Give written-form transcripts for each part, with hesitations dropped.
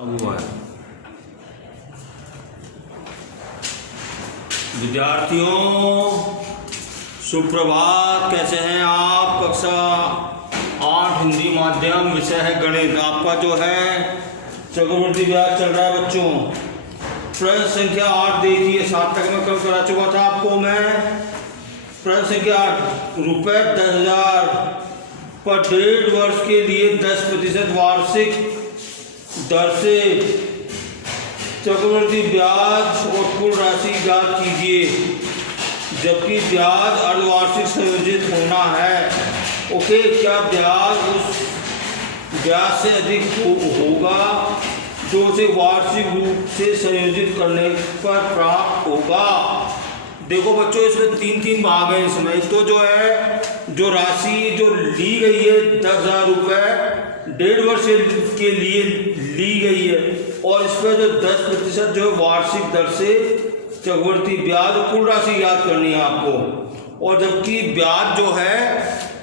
अब हुआ है। विद्यार्थियों सुप्रभात, कैसे हैं आप? कक्षा 8 हिंदी माध्यम, विषय है गणित। आपका जो है चक्रवृद्धि ब्याज चल रहा है बच्चों। प्रश्न संख्या 8 देखिए, 7 तक मैं कल करा चुका था आपको मैं। प्रश्न संख्या 8, रुपये 10,000 पर 1.5 वर्ष के लिए 10% वार्षिक दर से चक्रवृद्धि ब्याज और कुल राशि ज्ञात कीजिए, जबकि ब्याज अर्धवार्षिक संयोजित होना है। ओके, क्या ब्याज उस ब्याज से अधिक होगा जो उसे वार्षिक रूप से संयोजित करने पर प्राप्त होगा? देखो बच्चों, इसमें तीन भाग है। इसमें एक तो जो है, जो राशि जो ली गई है 10,000 रुपये 1.5 वर्ष के लिए ली गई है, और इस पर जो 10% जो है वार्षिक दर से चक्रवृद्धि ब्याज और कुल राशि याद करनी है आपको। और जबकि ब्याज जो है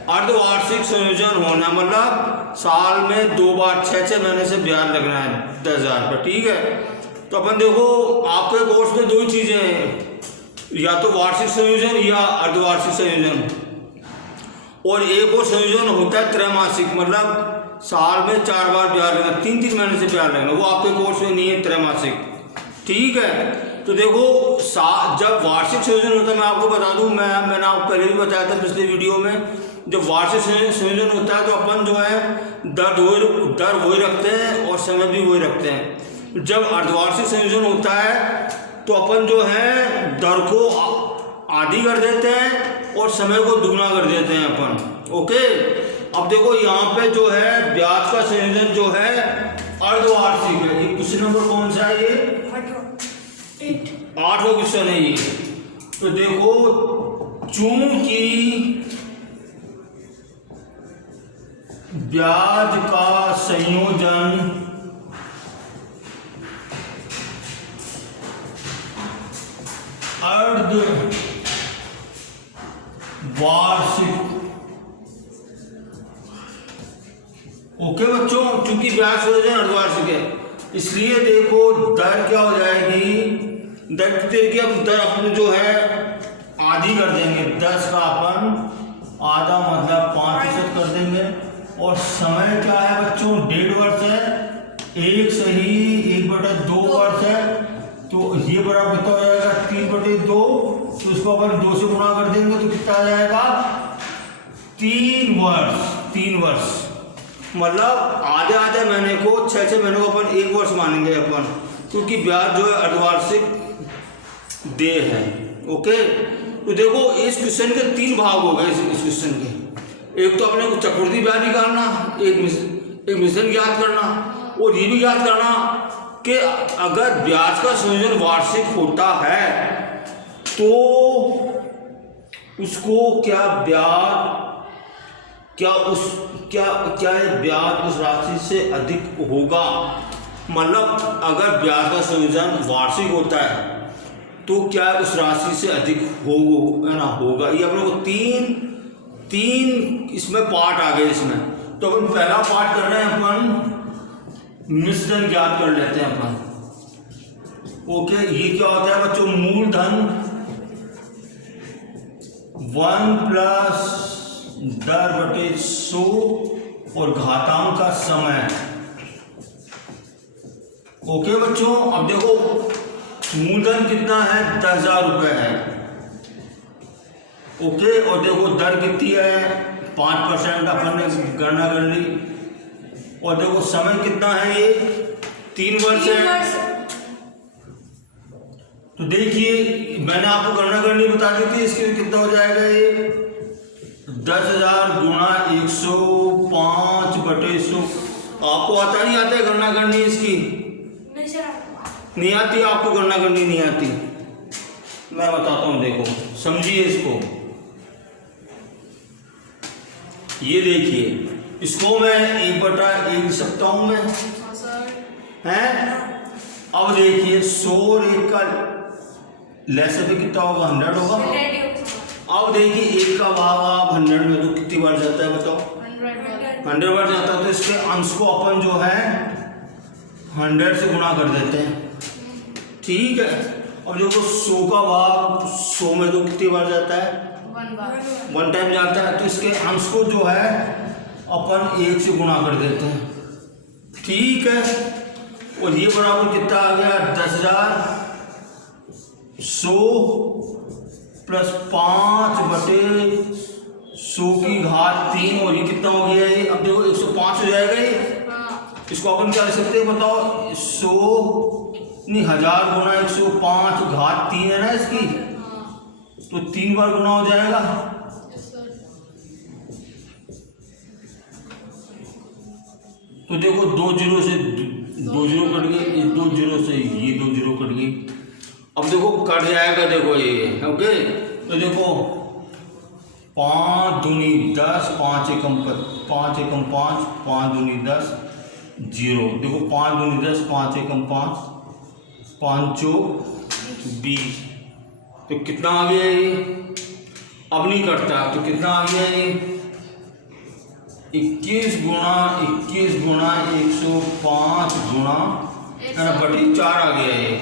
अर्धवार्षिक संयोजन होना, मतलब साल में 2 बार 6 महीने से ब्याज लगना है 10,000 पर। ठीक है, तो अपन देखो आपके कोर्स में 2 ही चीज़ें हैं, या तो वार्षिक संयोजन या अर्धवार्षिक संयोजन, और एक और संयोजन होता है त्रैमासिक, मतलब साल में 4 बार ब्याज लगना, 3 महीने से ब्याज लगना। वो आपके कोर्स में नहीं है त्रैमासिक। ठीक है, तो देखो जब वार्षिक संयोजन होता है, मैं आपको बता दूं, मैंने आपको पहले भी बताया था पिछले वीडियो में, जब वार्षिक संयोजन होता है तो अपन जो है दर वही रखते हैं और समय भी वही रखते हैं। जब अर्धवार्षिक संयोजन होता है तो अपन जो है दर को आधी कर देते हैं और समय को दुगना कर देते हैं अपन। ओके, अब देखो यहाँ पे जो है ब्याज का संयोजन जो है अर्धवार्षिक है। ये क्वेश्चन नंबर कौन सा है? ये 8वां क्वेश्चन है ये। तो देखो, चूंकि ब्याज का संयोजन अर्धवार्षिक, ओके बच्चों, चूंकि ब्याज संयोजन अर्धवार्षिक है, इसलिए देखो दर क्या हो जाएगी, दर की अब दर अपन जो है आधी कर देंगे। 10 का अपन आधा मतलब 5% कर देंगे। और समय क्या है बच्चों? 1.5 वर्ष है। 1 सही 1/2 वर्ष है, तो ये बराबर कितना हो जाएगा? 3/2। तो इसको अपन 2 से गुणा कर देंगे तो कितना आ जाएगा? 3 वर्ष। 3 वर्ष मतलब आधे महीने को, 6 महीने को अपन 1 वर्ष मानेंगे अपन, क्योंकि ब्याज जो है अर्धवार्षिक दे है। ओके, तो देखो इस क्वेश्चन के 3 भाग हो गए। इस क्वेश्चन के, एक तो अपने को चक्रवृद्धि ब्याज निकालना, एक मिश्रण ज्ञात करना, और ये भी ज्ञात करना कि अगर ब्याज का संयोजन वार्षिक होता है तो उसको क्या ब्याज उस राशि से अधिक होगा। मतलब अगर ब्याज का संयोजन वार्षिक होता है तो क्या उस राशि से अधिक होगा। ये अपने को तीन इसमें पार्ट आ गए इसमें। तो अपन पहला पार्ट कर रहे हैं, अपन मिश्रण ज्ञात कर लेते हैं अपन। ओके, ये क्या होता है बच्चों? मूलधन 1 प्लस दर बटे 100 और घातांक का समय। ओके बच्चों, अब देखो मूलधन कितना है? 10,000 रुपये है। ओके, और देखो दर कितनी है? 5% अपन ने गणना कर ली। और देखो समय कितना है? ये 3 वर्ष है। तो देखिए मैंने आपको गणना करनी बता दी थी, इसके कितना हो जाएगा? ये 10,000 गुणा 105/100। आपको आता नहीं आता है गणना करनी इसकी? नहीं आती आपको गणना करनी? नहीं आती, मैं बताता हूं, देखो समझिए इसको। ये देखिए, इसको मैं 1/1 लिख सकता हूं मैं, हैं? अब देखिए 100 और 1 का लेस पे कितना होगा? 100 होगा। अब देखिए 1 का भाग आप 100 में तो कितनी बार जाता है बताओ? 100 बार जाता है। तो इसके अंश को अपन जो है 100 से गुणा कर देते हैं, ठीक है। अब देखो 100 का भाग 100 में तो कितनी बार जाता है, 1 टाइम जाता है, तो इसके अंश को जो है अपन 1 से गुणा कर देते हैं, ठीक है। और ये बराबर कितना आ गया, 10,000 100 प्लस 5/100 की घात 3, और ये कितना हो गया ये, अब देखो 105 हो जाएगा ये। इसको अपन क्या लिख सकते हैं बताओ, 100 नहीं 1000 गुना 105 घात 3 है ना इसकी, तो 3 बार गुना हो जाएगा। तो देखो 2 जीरो से 2 जीरो कट गए, 2 जीरो से ये 2 जीरो कट गई। अब देखो कट जाएगा, देखो ये ओके। तो देखो 5 दूनी 10, 5 एकम 5, 5 दूनी 10, 0। देखो 5 दूनी 10, 5 एकम 5, 5 चौक 20, तो कितना आ गया ये, अब नहीं कटता, तो कितना आ गया ये 21 गुणा 105 गुणा 4 आ गया ये।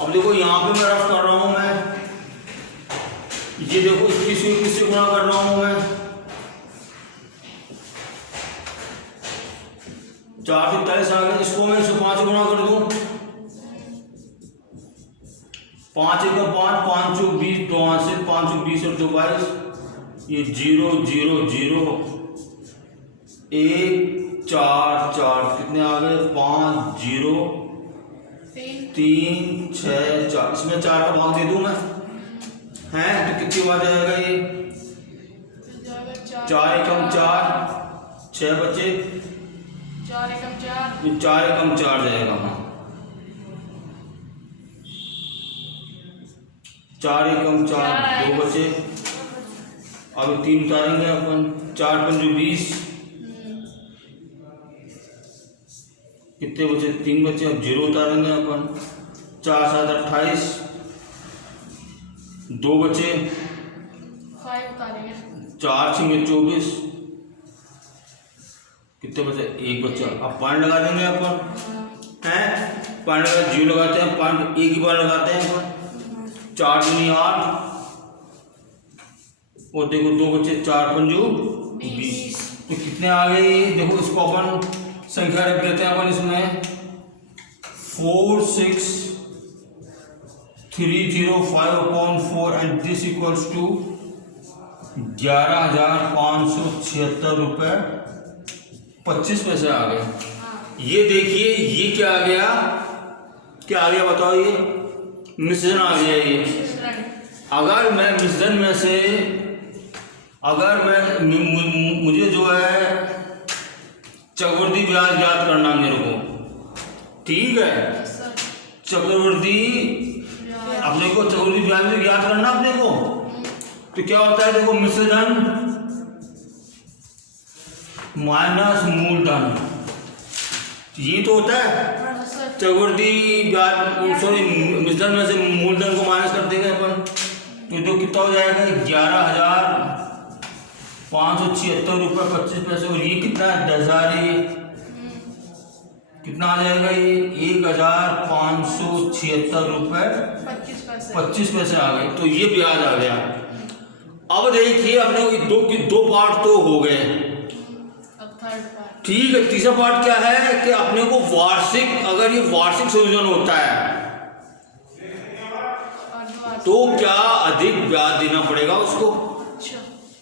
अब देखो यहाँ पे मैं रफ कर रहा हूँ, मैं ये देखो 21 से गुणा कर रहा हूँ मैं, 4 से 43 आ गया, इसको मैं 105 गुणा कर दूँ, 5 एकम 5, 5 चौक 20, 2 से 5 चौक 20 और 2 22, ये 0 0 0 1 4 4, कितने आ गए 5 0 3 6 4, इसमें 4 का भाग दे दूं मैं, हैं तो कितनी बार जाएगा ये, 4 एकम 4, 6 बचे, 4 एकम 4 जाएगा, हाँ 4 एकम 4, 2 बचे, अब 3 उतारेंगे अपन, 4 पंजे 20, कितने बचे 3 बचे, अब 0 उतारेंगे अपन, 4 7 28, 2 बचे, 4 6 24, कितने बचे 1 बचा, अब पॉइंट लगा देंगे अपन, हैं पॉइंट लगा 0 लगाते हैं, पॉइंट एक ही बार लगाते हैं अपन, 4 दूनी 8, और देखो 2 बचे, 4 पंजू 20, तो कितने आ गए, देखो इसको अपन संख्या रख देते हैं अपन इसमें, 4 6 305/4, एंड दिस इक्वल्स टू 11,576 रुपये 25 पैसे आ गए। ये देखिए ये क्या आ गया, क्या आ गया बताओ, ये मिश्रण आ गया ये। अगर मैं मिश्रण में से, अगर मैं मुझे जो है चक्रवृद्धि ब्याज ज्ञात करना मेरे को, ठीक है, चक्रवृद्धि अपने को चक्रवृद्धि ब्याज भी ज्ञात करना अपने को, तो क्या होता है देखो, मिश्रधन माइनस मूलधन, ये तो होता है चक्रवृद्धि ब्याज, सॉरी मिश्रधन में से मूलधन को माइनस कर देंगे अपन, तो जो कितना हो जाएगा 11,576 रुपये 25 पैसे, और ये कितना है 10,000, ये कितना आ जाएगा ये 1,576 रुपये 25 पैसे आ गए, तो ये ब्याज आ गया। अब देखिए अपने को दो पार्ट तो हो गए, ठीक है। तीसरा पार्ट क्या है कि अपने को वार्षिक, अगर ये वार्षिक संयोजन होता है तो क्या अधिक ब्याज देना पड़ेगा उसको,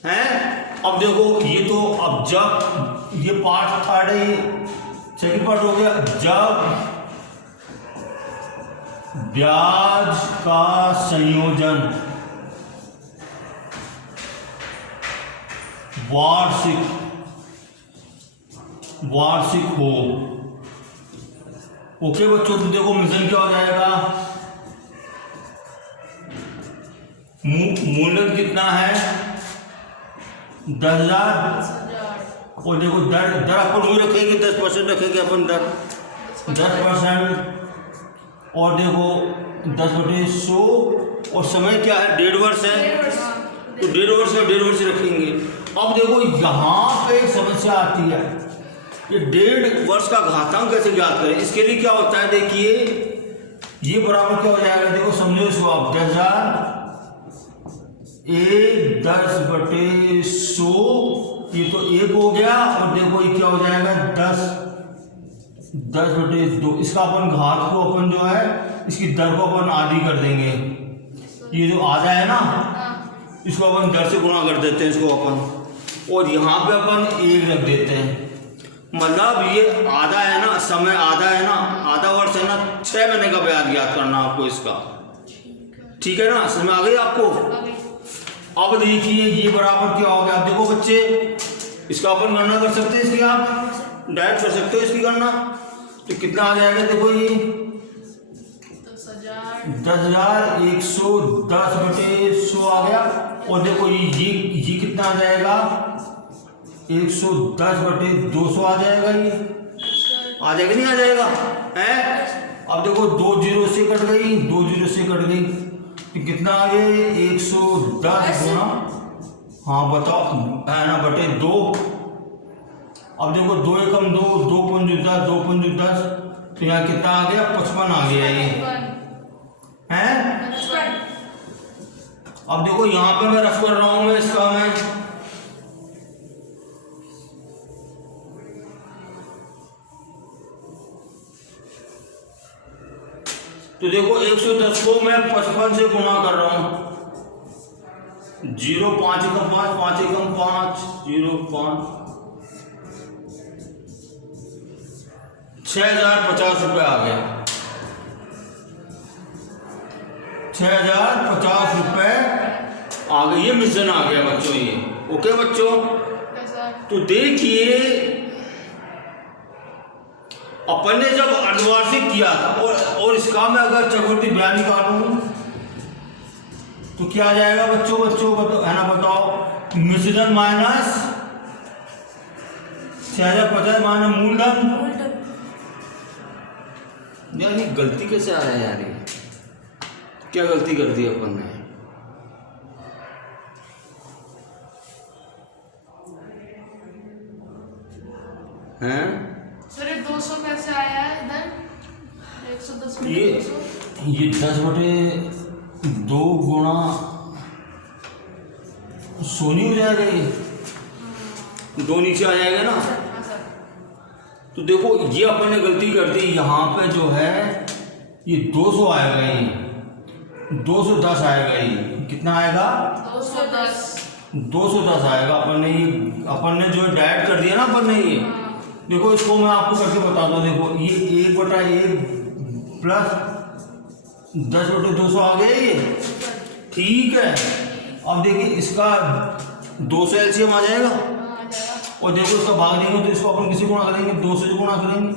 हैं। अब देखो ये तो, अब जब ये पार्ट थर्ड है, सेकंड पार्ट हो गया, जब ब्याज का संयोजन वार्षिक हो, ओके बच्चों, तो देखो मिश्रण क्या हो जाएगा, मूलधन कितना है 10,000, और देखो दर अपन वही रखेंगे 10% रखेंगे अपन, दर 10%, और देखो 10/100, और समय क्या है 1.5 वर्ष है, तो 1.5 वर्ष का 1.5 वर्ष रखेंगे। अब देखो यहाँ पे एक समस्या आती है, ये 1.5 वर्ष का घातांक कैसे ज्ञात करें? इसके लिए क्या होता है, देखिए ये बराबर क्या हो जाएगा, देखो समझो इसको आप, 10,000 1 10/100, ये तो 1 हो गया, और देखो ये क्या हो जाएगा 10/2। इसका अपन घात को अपन जो है इसकी दर को अपन आधी कर देंगे, ये जो आधा है ना इसको अपन दर से गुणा कर देते हैं इसको अपन, और यहाँ पे अपन 1 रख देते हैं। मतलब ये आधा है ना, समय आधा है ना, आधा वर्ष है ना, 6 महीने का ब्याज ज्ञात करना आपको इसका, ठीक है ना, समझ आ गई आपको? अब देखिए ये बराबर क्या हो गया, आप देखो बच्चे, इसका अपन गणना कर सकते हैं, इसकी आप डायरेक्ट कर सकते हो इसकी गणना, तो कितना आ जाएगा, देखो ये 10,110/100 आ गया, और देखो ये कितना आ जाएगा, 110/200 आ जाएगा, ये आ जाएगा नहीं आ जाएगा है? अब देखो 2 0 से कट गई, 2 0 से कट गई, तो कितना आ गया, 110 गुना, हाँ बताओ है ना, बटे 2। अब देखो 2 एकम 2, 2 पंच 10, 2 पंच 10, तो यहाँ कितना आ गया, 55 आ गया ये है। अब देखो यहाँ पे मैं रफ कर रहा हूं, मैं इसका मैं तो देखो 110 को मैं 55 से गुणा कर रहा हूं, 0 5 एकम 5, 5 एकम 5, 0 5, 6,050 रुपये आ गया, 6,050 रुपये आ गए, ये मिश्रण आ गया बच्चों ये। ओके बच्चों, तो देखिए अपन ने जब अर्धवार्षिक किया था और इसका मैं अगर चक्रवृद्धि ब्याज निकालूं तो क्या आ जाएगा बच्चों, बताओ है ना, बताओ, मिश्रण माइनस 6,050 माइनस मूलधन। यार ये गलती कैसे आ रहा है यार, ये क्या गलती कर दी अपन ने? हैं सर 200 कैसे आया है इधर, 110 में ये 10/2 गुणा 100 नहीं हो जाएगा, ये 2 नीचे आ जाएगा ना। हाँ सर, तो देखो ये अपन ने गलती कर दी, यहाँ पे जो है ये 200 आएगा, ये 210 आएगा, ये कितना आएगा, 210 आएगा। अपन ने जो डायरेक्ट कर दिया ना अपन ने, ये देखो इसको मैं आपको करके बता दूं, देखो ये 1/1 प्लस 10/200 आ गया ये, ठीक है। अब देखिए इसका 2 से एलसीएम आ जाएगा, और देखो इसका भाग देंगे तो इसको अपन किसी गुणा करेंगे, 2 से गुणा करेंगे,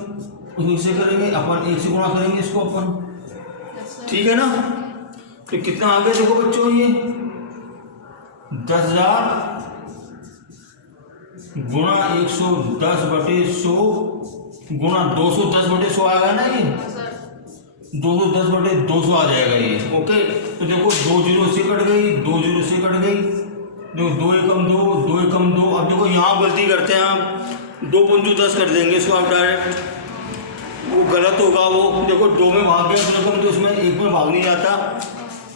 उसको किससे करेंगे, अपन 1 से गुणा करेंगे इसको अपन, ठीक है ना। तो कितना आ गया देखो बच्चों, ये 10,000 गुणा 110/100 गुणा 210/100 आएगा ना, ये 210/200 आ जाएगा ये। ओके, तो देखो 2 0 से कट गई, 2 0 से कट गई, देखो 2 एकम 2, 2 एकम 2। अब देखो यहाँ गलती करते हैं हम, 2 पंचू 10 कर देंगे इसको आप डायरेक्ट, वो गलत होगा वो। देखो 2 में भाग गया 2 एकम, तो इसमें 1 में भाग नहीं जाता,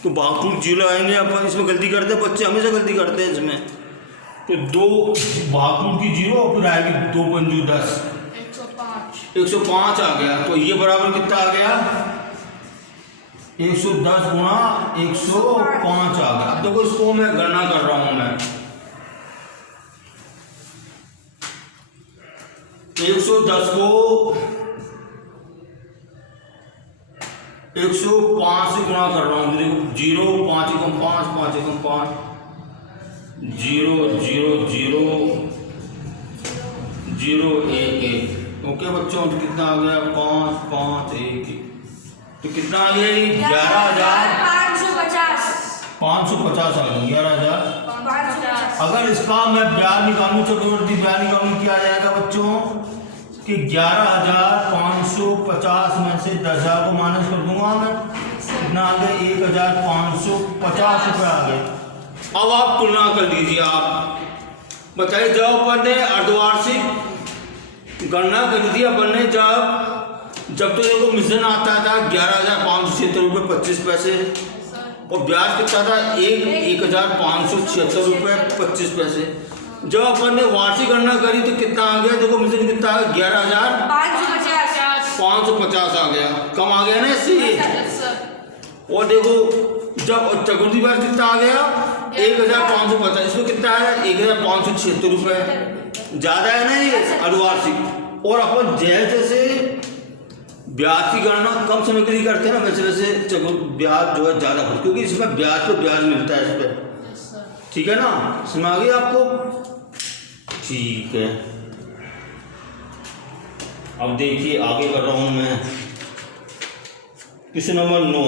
तो भाग टूट 0 आएंगे अपन, इसमें गलती करते हैं बच्चे, हमेशा गलती करते हैं इसमें। तो 2 भाग टूट की 0 और फिर आएगी 2 पंचू 10, 105 आ गया। तो ये बराबर कितना आ गया, 110 गुणा 105 आ गया। अब देखो इसको मैं गणना कर रहा हूं, मैं 110 को 105 से गुणा कर रहा हूं, देखो 0 5 एकम 5, 5 एकम 5, 0 0 0 0 1 1। ओके बच्चों, तो कितना आ गया, 5 5 1 1, तो कितना आ गया, 11,550 आ गया, 11,550। अगर इसका मैं ब्याज निकालूं, चक्रवृद्धि ब्याज निकालूं, क्या आ जाएगा बच्चों कि 11,550 में से 10,000 को माइनस कर दूंगा मैं, कितना आ गया, 1,550 रुपये आ गए। अब आप तुलना कर लीजिए, आप बताइए, जब अपन ने अर्धवार्षिक गणना करी थी अपन ने जब तो देखो मिशन आता था 11,576 रुपये 25 पैसे और ब्याज कितना था 1,576 रुपये 25 पैसे। जब अपन ने वार्षिक गणना करी तो कितना आ गया, देखो मिशन कितना आ गया 11,550 आ गया, कम आ गया ना इससे। Yes sir. और देखो जब चक्रवृद्धि ब्याज कितना आ गया 1,550, इसमें कितना है 1,576 रुपये, ज़्यादा है ना ये अर्धवार्षिक। और अपन जैसे ब्याज की गणना कम समय के लिए करते हैं ना, वैसे वैसे ब्याज जो है ज़्यादा होता है, क्योंकि इसमें ब्याज पे ब्याज मिलता है इस पर। Yes sir. ठीक है ना, समझ आ गई आपको? ठीक है, अब देखिए आगे कर रहा हूँ मैं। क्वेश्चन नंबर 9,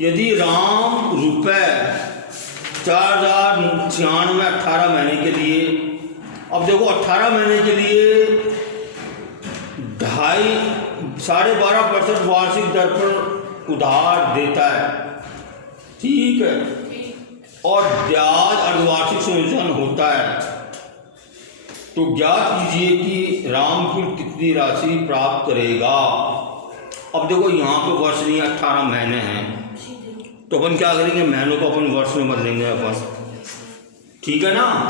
यदि राम रुपये 4,096 18 महीने के लिए, अब देखो 18 महीने के लिए 12.5% वार्षिक दर पर उधार देता है, ठीक है, और ब्याज अर्धवार्षिक संयोजन होता है, तो ज्ञात कीजिए कि राम कुल कितनी राशि प्राप्त करेगा। अब देखो यहाँ पे वर्ष नहीं 18 महीने हैं, तो अपन क्या करेंगे, महीनों को अपन वर्ष में बदलेंगे अपन, ठीक है ना।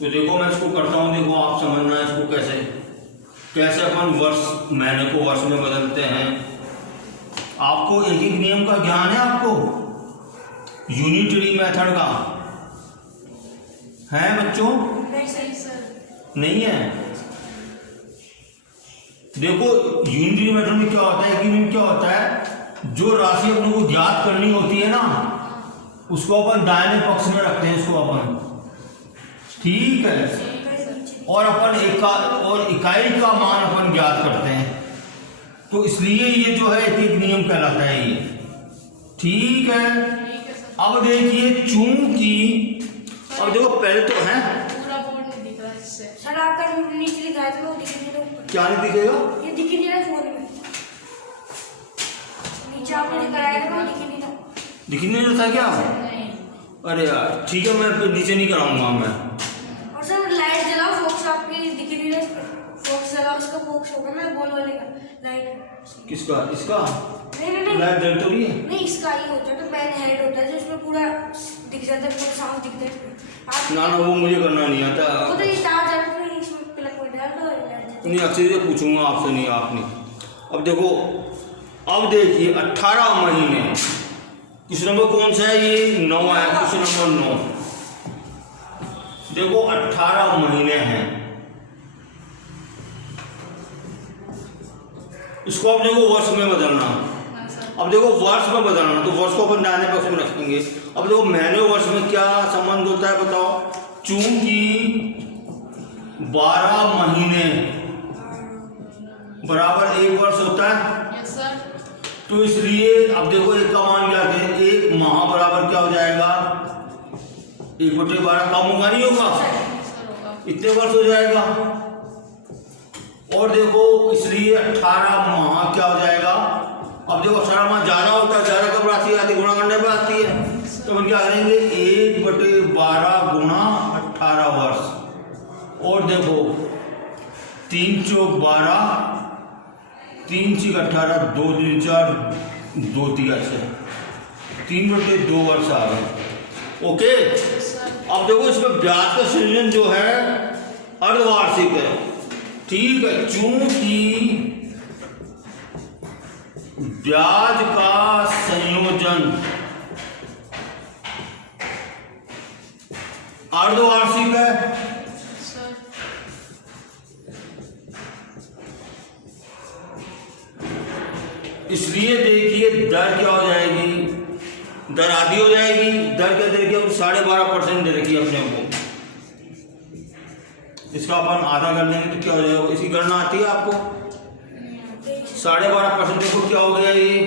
तो देखो मैं इसको करता हूँ, देखो आप समझना है इसको कैसे अपन वर्ष महीने को वर्ष में बदलते हैं। आपको एक एक नियम का ज्ञान है, आपको यूनिटरी मेथड का है बच्चों? नहीं सर। नहीं है। देखो यूनिटरी मेथड में क्या होता है, कि क्या होता है, जो राशि अपने को ज्ञात करनी होती है ना, उसको अपन दाहिने पक्ष में रखते हैं, इसको अपन, ठीक है, और अपन इकाई का मान अपन ज्ञात करते हैं, तो इसलिए ये जो है एक नियम कहलाता है ये, ठीक है। अब देखिए चूंकि, अब देखो पहले तो है पूरा बोर्ड नहीं दिख रहा इससे। सर आपका नीचे लिखा है तो दिख नहीं रहा, क्या नहीं दिखेगा, ये दिख नहीं रहा फोन में, नीचे आपने कराया था दिख नहीं रहा। दिख नहीं रहा था क्या? नहीं। अरे यार ठीक है, मैं फिर नीचे नहीं कराऊंगा मैं। और सर लाइट जलाओ, फोक्स आपकी दिख नहीं रहा, फोक्स जलाओ, उसका फोक्स होगा ना गोल वाले का लाइट। किसका? इसका नहीं लाइट जल तो रही है? नहीं, इसका ही होता है, तो मैन हेड होता है जो इसमें पूरा दिख जाता है, पूरा साउंड दिखता है। ना वो मुझे करना नहीं आता। वो तो ये तार जाता है, इसमें प्लग में डाल दो और लाइट जलती है। नहीं अच्छे से पूछूंगा आपसे, नहीं आपने। अब देखो, अब देखिए 18 महीने, क्वेश्चन नंबर कौन सा है ये? 9 है, क्वेश्चन नंबर 9। देखो 18 महीने हैं, इसको अपने को वर्ष में बदलना। अब देखो वर्ष में बदलना, तो वर्ष को अपन दाहिने पक्ष में रखेंगे। अब देखो महीने वर्ष में क्या संबंध होता है बताओ? चूंकि 12 महीने बराबर 1 वर्ष होता है, यस सर। तो इसलिए अब देखो एक का मान क्या है, 1 माह बराबर क्या हो जाएगा, 1/12 कम होगा नहीं होगा, इतने वर्ष हो जाएगा। और देखो इसलिए 18 माह क्या हो जाएगा, अब देखो 18 माह ज्यादा होता है, ज्यादा कब राशि आती है, गुणा करने पे आती है, तो हम क्या करेंगे 1/12 गुणा 18 वर्ष। और देखो 3 चौक 12, 3 6 18, 2 3 4, 2 3 6, 3/2 वर्ष आ गए। ओके, अब देखो इसमें ब्याज का संयोजन जो है अर्धवार्षिक है, ठीक है, चूंकि ब्याज का संयोजन अर्धवार्षिक है, सर। इसलिए देखिए दर क्या हो जाएगी, दर आधी हो जाएगी। दर क्या दे रखी है? 12.5% दे रखी है अपने को, इसका अपन आधा कर देंगे तो क्या हो जाएगा, इसकी गणना आती है आपको? 12.5% देखो क्या हो गया, ये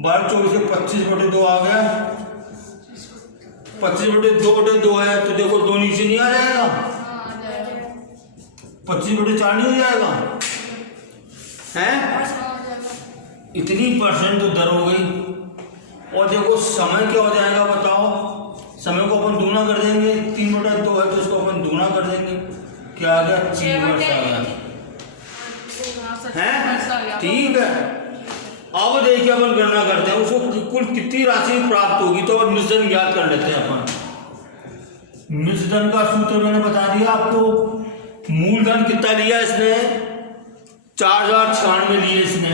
12 से 25/2 आ गया, 25/2/2 है, तो देखो 2 नीचे नहीं आ जाएगा, हाँ आ जाएगा। 25/4 नहीं हो जाएगा है? इतनी परसेंट तो दर हो गई। और देखो समय क्या हो जाएगा बताओ, समय को अपन दूना कर देंगे, 3/2 है तो इसको अपन दूना कर देंगे, क्या आ गया, 3 6 वर्ष बटे आ गया, हाँ सर, हैं? वर्ष आ गया। ठीक है। अब देखिए अपन गणना करते हैं उसको कुल कितनी राशि प्राप्त होगी। तो अब मिश्रण ज्ञात कर लेते हैं अपन। मिश्रण का सूत्र मैंने बता दिया आपको। मूलधन कितना लिया इसने, 4096 लिए इसने।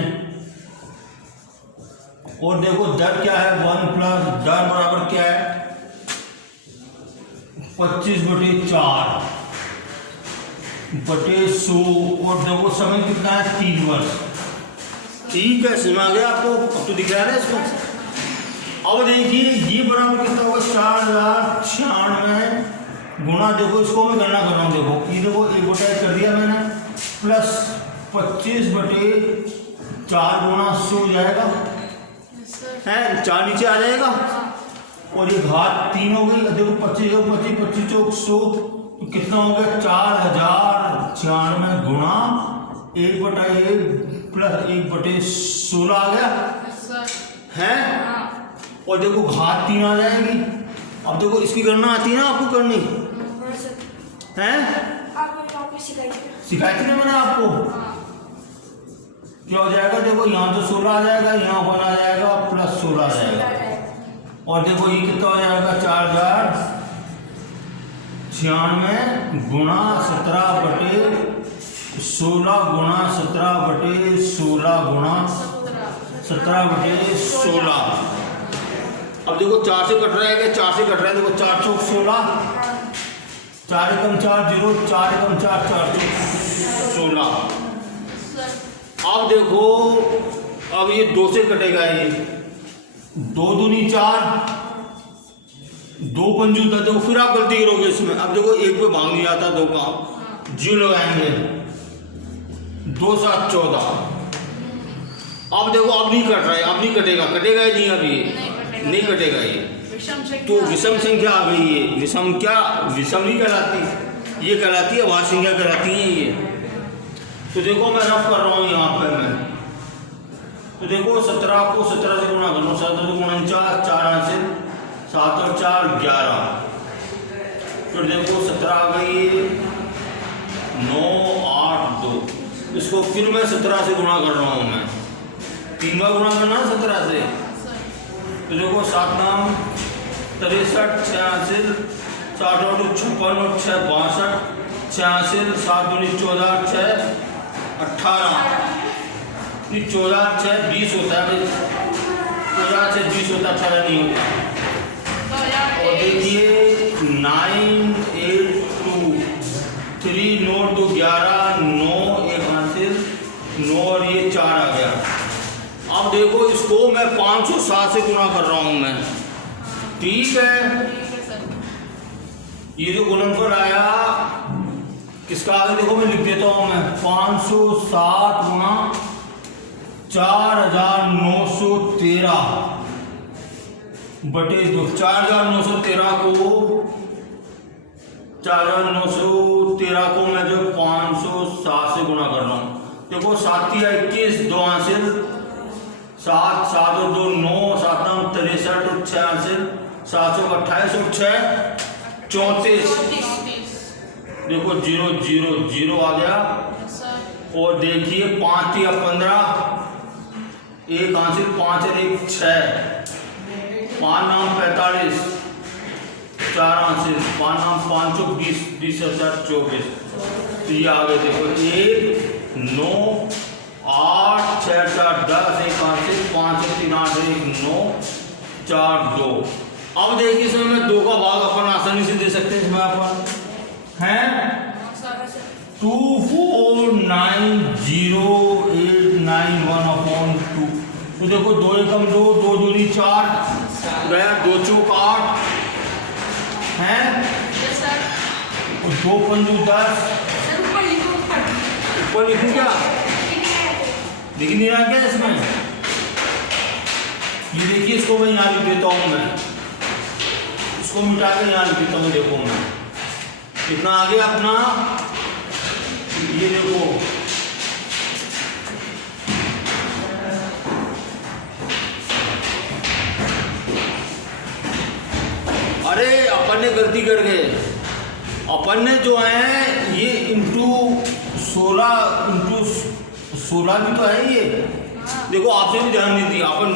और देखो दर क्या है, 1 प्लस दर बराबर क्या है, 25/4 बटे 100। और देखो समय कितना है, 3 वर्ष। ठीक है, समझ आ गया आपको, अब तो दिख रहा है ना इसको। अब देखिए ये बराबर कितना होगा, 4096 गुणा, देखो इसको मैं गणना कर रहा हूँ। देखो ये देखो 1/1 कर दिया मैंने, प्लस 25/4 गुणा 100 हो जाएगा, यस सर। है 4 नीचे आ जाएगा। और ये घात 3 हो गई। देखो 25 25 25 चौक 100, तो कितना हो गया, 4096 गुणा 1/1 प्लस 1/16 आ गया, यस सर। है। हाँ और देखो घात 3 आ जाएगी। अब देखो इसकी गणना आती है ना आपको करनी, हाँ सर, है, आपको वापस सिखाई थी। सिखाई थी ना मैंने आपको। हाँ क्या हो जाएगा, देखो यहाँ तो 16 आ जाएगा, यहाँ 1 आ जाएगा, प्लस 16 आ जाएगा। और देखो ये कितना हो जाएगा, 4096 गुणा 17/16 गुणा 17/16 गुणा 17/16। अब देखो 4 से कट रहा है, 4 से कट रहा है, देखो 4 चौक 16, 4 एकम 4 0, 4 एकम 4 4 चौक 16। सर। अब देखो, अब ये 2 से कटेगा, ये 2 दूनी 4, 2 पंजू 10। देखो फिर आप गलती करोगे इसमें। अब देखो 1 पे भाग नहीं आता, 2 का 0 लगाएंगे, 2 7 14। अब देखो अब नहीं कट रहा है, अब नहीं कटेगा, कटेगा ही नहीं, अब ये नहीं कटेगा ये। विषम संख्या। तो विषम संख्या आ गई। ये विषम क्या, विषम नहीं कहलाती, ये कहलाती है अभाज्य संख्या कहलाती है ये। तो देखो मैं रफ कर रहा हूँ यहाँ पे मैं। तो देखो 17 को 17 से गुणा करो, 17 से गुणा 4, 4 से 7 और 4 11। फिर देखो 17 आ गई, 9 8 2। इसको फिर मैं 17 से गुणा कर रहा हूँ मैं, 3 बार गुणा करना है 17 से। तो देखो 7 नाम 63, 86, 60 और 56 और 6 62, 86, 7 दूनी 14, 6 18, नहीं 14 6 20 होता है, 14 से 20 होता है, 18 नहीं होता। और देखिए 9 8 2 3 9 2 11 9 1 हासिल 9 और ये 4 आ गया। अब देखो इसको मैं 507 से गुणा कर रहा हूं मैं, ठीक है। ये जो गुणनफल आया किसका आगे देखो मैं लिख देता हूं मैं, 507 गुणा 4913 बटे 2। 4913 को मैं जो 507 से गुणा कर रहा हूं। देखो 7 या 21 2 हासिल 7 7 और 2 9 7 9 63 और 6 हासिल 7 28 और 6 34। देखो 0 0 0 आ गया। और देखिए 5 या 15 1 हासिल 5 और 1 6 5 नाम 45 4 हासिल 5 नाम 5 चौक 20 20 हजार 24। तो ये आ गए देखो 1 9 8 6 4 10 1 हासिल 5 3 8 1 9 4 2। अब देखिए इसमें मैं 2 का भाग अपन आसानी से दे सकते हैं। इसमें अपन हैं 2490891/2। तो देखो 2 एकम 2 2 दूनी 4 गया, 2 चौक 8 हैं, 2 पंजू 10। ऊपर लिखूं क्या, लिख नहीं रहा क्या इसमें। ये देखिए इसको मैं यहाँ लिख देता हूँ, मैं इसको मिटा के यहाँ लिख देता हूँ। देखो मैं कितना आ गया अपना, ये देखो अरे अपन ने गलती कर गए। अपन ने जो है ये इंटू 16 भी तो है ये। हाँ। देखो आपने भी ध्यान नहीं दिया, अपन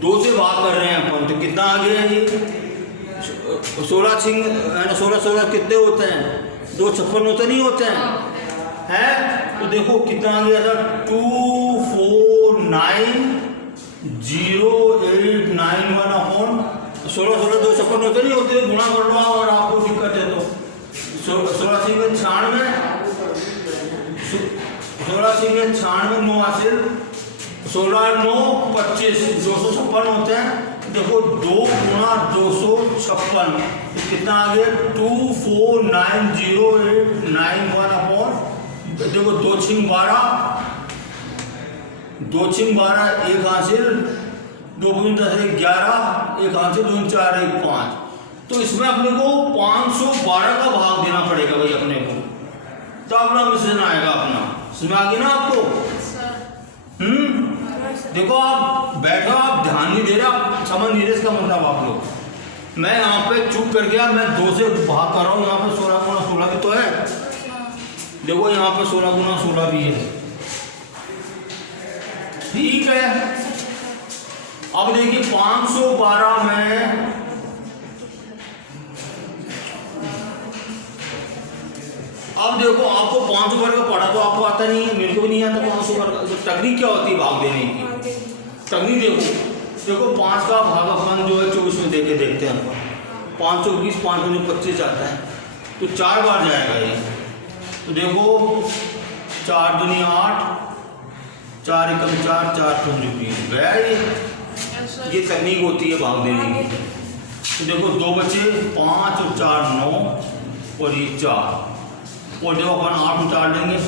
दो से भाग कर रहे हैं अपन, तो कितना आ गया ये 16 छिंग है ना, 16 कितने होते हैं, 2 56 होते नहीं होते हैं, है? तो देखो कितना आ गया था 2490891 अपॉन 16 2 56 होते नहीं होते, गुणा कर लो और आपको दिक्कत है तो 16 छिंग 96, 16 छिंग 96 9 हासिल 16 9 25 256 होते हैं। देखो 2 गुणा 256 कितना आ गया 2490891 अपॉन, देखो 2 छिंग 12 1 हासिल 2 10 11 1 हासिल 2 4 1 5। तो इसमें अपने को 512 का भाग देना पड़ेगा भाई अपने को, तब ना मिश्रण आएगा अपना। इसमें आ गया ना आपको? सर देखो आप बैठो, आप ध्यान नहीं दे रहे, आप समझ नहीं रहे इसका मतलब आप लोग। मैं यहाँ पे चुप कर गया, मैं 2 से भाग कर रहा हूँ, यहाँ पे 16 गुना 16 भी तो है। देखो यहाँ पे 16 गुना 16 भी है, ठीक है। अब देखिए 512 में अब देखो आपको 512 का पढ़ा तो आपको आता नहीं है, मेरे को भी नहीं आता 512 का। तकनीक क्या होती है भाग देने की? तकनीक देखो 5 का भागापन जो है 24 में देके देखते हैं अपन, 520 5 में 25 आता है, तो 4 बार जाएगा ये। तो देखो 4 दूनी 8 4 एकम 4 4 पंजे 20 गया ये तकनीक होती है भाग देने की। तो देखो 2 बचे 5 और 4 9 और ये 4, और देखो अपन 8 उतार लेंगे,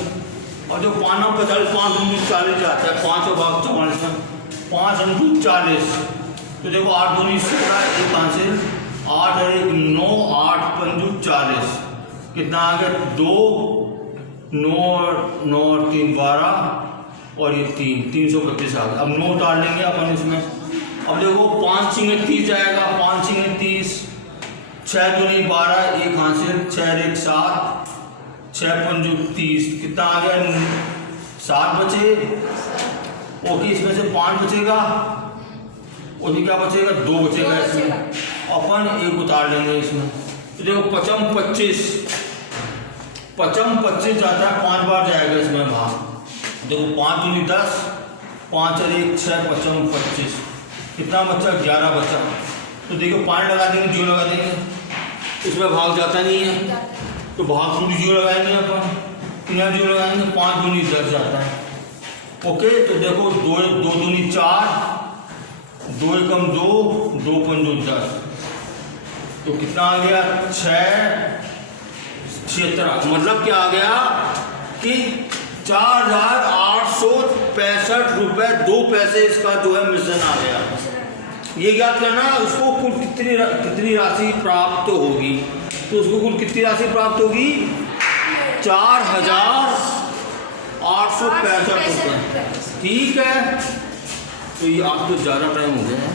और जो 5 9 45 5 2 40 जाता है, 5 और भाग 44 में 5 2 40। तो देखो 8 2 16 1 हासिल 8 और 1 9 8 5 40 कितना आ गया 2 9 और 3 12 और ये 325 आ गया। अब 9 उतार लेंगे अपन इसमें। अब देखो 5 छिंगे 30 जाएगा, 5 छिंगे 30 6 दूनी 12 1 हासिल 6 1 7 6 पंजू 30 कितना आ गया 7 बचे। ओके इसमें से 5 बचेगा, और क्या बचेगा 2 बचेगा इसमें, अपन 1 उतार लेंगे इसमें। तो देखो 55 25 जाता है, 5 बार जाएगा इसमें भाग। देखो 5 दूनी 10 5 और 1 6 55 25 कितना बचा 11 बचा। तो देखो 5 लगा देंगे, 0 लगा देंगे, इसमें भाग जाता नहीं है, तो भाग पूरी 0 लगाएंगे अपन, यहाँ 0 लगाएंगे, 5 दूनी 10 जाता है। ओके तो देखो 2 दूनी 4 2 एकम 2 2 पंजो 10, तो कितना आ गया 6 76। मतलब क्या आ गया कि 4865 रुपए 2 पैसे इसका जो है मिश्रण आ गया। ये याद करना उसको कुल कितनी राशि प्राप्त होगी, तो उसको कुल कितनी राशि प्राप्त होगी 4865 रुपए, ठीक है। तो ये आप तो ज़्यादा टाइम हो गया है।